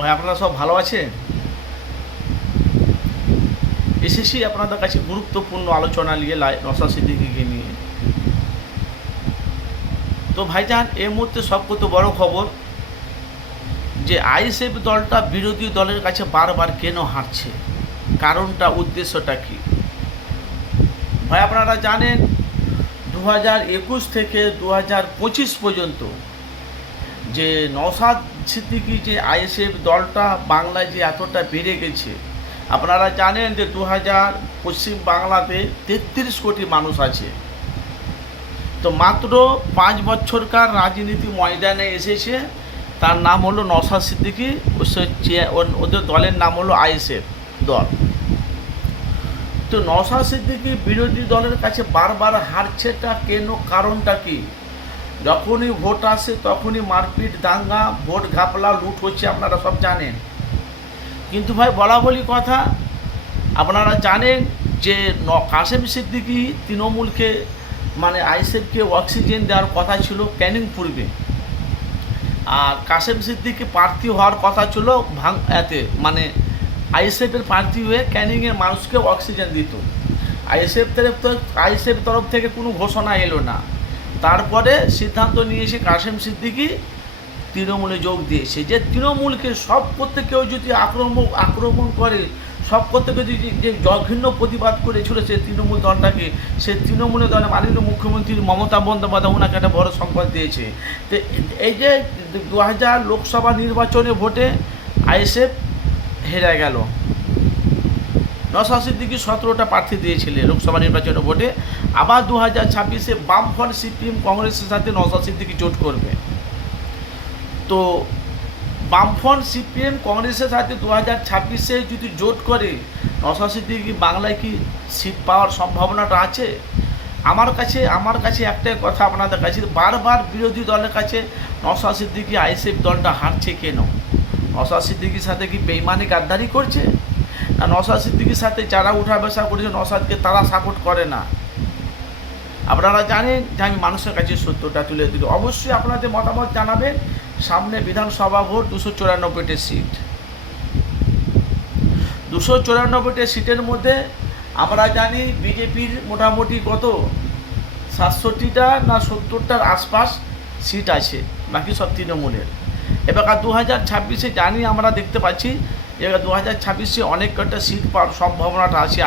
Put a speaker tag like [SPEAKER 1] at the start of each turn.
[SPEAKER 1] ভাই, আপনারা সব ভালো আছেন? এসেছি আপনাদের কাছে গুরুত্বপূর্ণ আলোচনা নিয়ে নসা সিদ্দিকিকে নিয়ে। তো ভাইজান এই মুহূর্তে সবকত বড় খবর যে আইএসএফ দলটা বিরোধী দলের কাছে বারবার কেন হারছে? কারণটা, উদ্দেশ্যটা কি? ভাই, আপনারা জানেন দু হাজার একুশ থেকে দু হাজার পঁচিশ পর্যন্ত যে নওসাদ সিদ্দিকি যে আইএসএফ দলটা বাংলায় যে এতটা বেড়ে গেছে, আপনারা জানেন যে দু হাজার পশ্চিম বাংলাতে তেত্রিশ কোটি মানুষ আছে। তো মাত্র পাঁচ বছরকার রাজনীতি ময়দানে এসেছে, তার নাম হলো নওসাদ সিদ্দিকি ওদের দলের নাম হলো আইএসএফ দল। তো নওসাদ সিদ্দিকি বিরোধী দলের কাছে বারবার হারছেটা কেন, কারণটা কি? যখনই ভোট আসে, তখনই মারপিট, দাঙ্গা, ভোট ঘাপলা, লুট হচ্ছে, আপনারা সব জানেন। কিন্তু ভাই, বলা বলি কথা, আপনারা জানেন যে ন, কাসেম সিদ্দিকি তৃণমূলকে মানে আইসেফকে অক্সিজেন দেওয়ার কথা ছিল ক্যানিং পূর্বে। আর কাশেম সিদ্দিকি প্রার্থী হওয়ার কথা ছিল ভাং এতে মানে আইএসএফের প্রার্থী হয়ে ক্যানিংয়ের মানুষকে অক্সিজেন দিত। আইএসএফ তরফ তো আইএসএফ তরফ থেকে কোনো ঘোষণা এলো না। তারপরে সিদ্ধান্ত নিয়েছে কাশেম সিদ্দিকি তৃণমূলে যোগ দিয়েছে যে তৃণমূলকে সব করতে কেউ যদি আক্রমণ আক্রমণ করে, সব করতে যদি যে জঘন্য প্রতিবাদ করেছিল সে তৃণমূল দলটাকে, সে তৃণমূলের দলে মাননীয় মুখ্যমন্ত্রী মমতা বন্দ্যোপাধ্যায় ওনাকে একটা বড় সংবাদ দিয়েছে। তো এই যে দু হাজার লোকসভা নির্বাচনে ভোটে আইএসএফ হেরে গেল। নশা সিদ্দিকি সতেরোটা প্রার্থী দিয়েছিলেন লোকসভা নির্বাচনে ভোটে। আবার দু হাজার ছাব্বিশে বামফ্রন্ট সিপিএম কংগ্রেসের সাথে নশা সিদ্দিকি জোট করবে। তো বামফ্রন্ট সিপিএম কংগ্রেসের সাথে দু হাজার ছাব্বিশে যদি জোট করে নশা সিদ্দিকি বাংলায় কি সিট পাওয়ার সম্ভাবনাটা আছে? আমার কাছে আমার কাছে একটাই কথা আপনাদের কাছে, বারবার বিরোধী দলের কাছে নশা সিদ্দিকি আইএসএফ দলটা হারছে কেন? নশা সিদ্দিকির সাথে কি বেইমানি গাদ্দারি করছে? না নসাদ সিদ্দিকির সাথে যারা উঠা বসা করেছে নশাদকে তারা সাপোর্ট করে না। আপনারা জানেন যে আমি মানুষের কাছে সত্যটা তুলে দিল অবশ্যই আপনাদের মতামত জানাবেন। সামনে বিধানসভা ভোট, দুশো চুরানব্বইটি সিট। দুশো চুরানব্বইটি সিটের মধ্যে আমরা জানি বিজেপির মোটামুটি কত? সাতষট্টিটা না সত্তরটার আশপাশ সিট আছে, বাকি সব তৃণমূলের। এবার দু হাজার ছাব্বিশে জানি আমরা দেখতে পাচ্ছি এবার দু হাজার ছাব্বিশে অনেক কটা সিট পাওয়ার সম্ভাবনাটা আছে।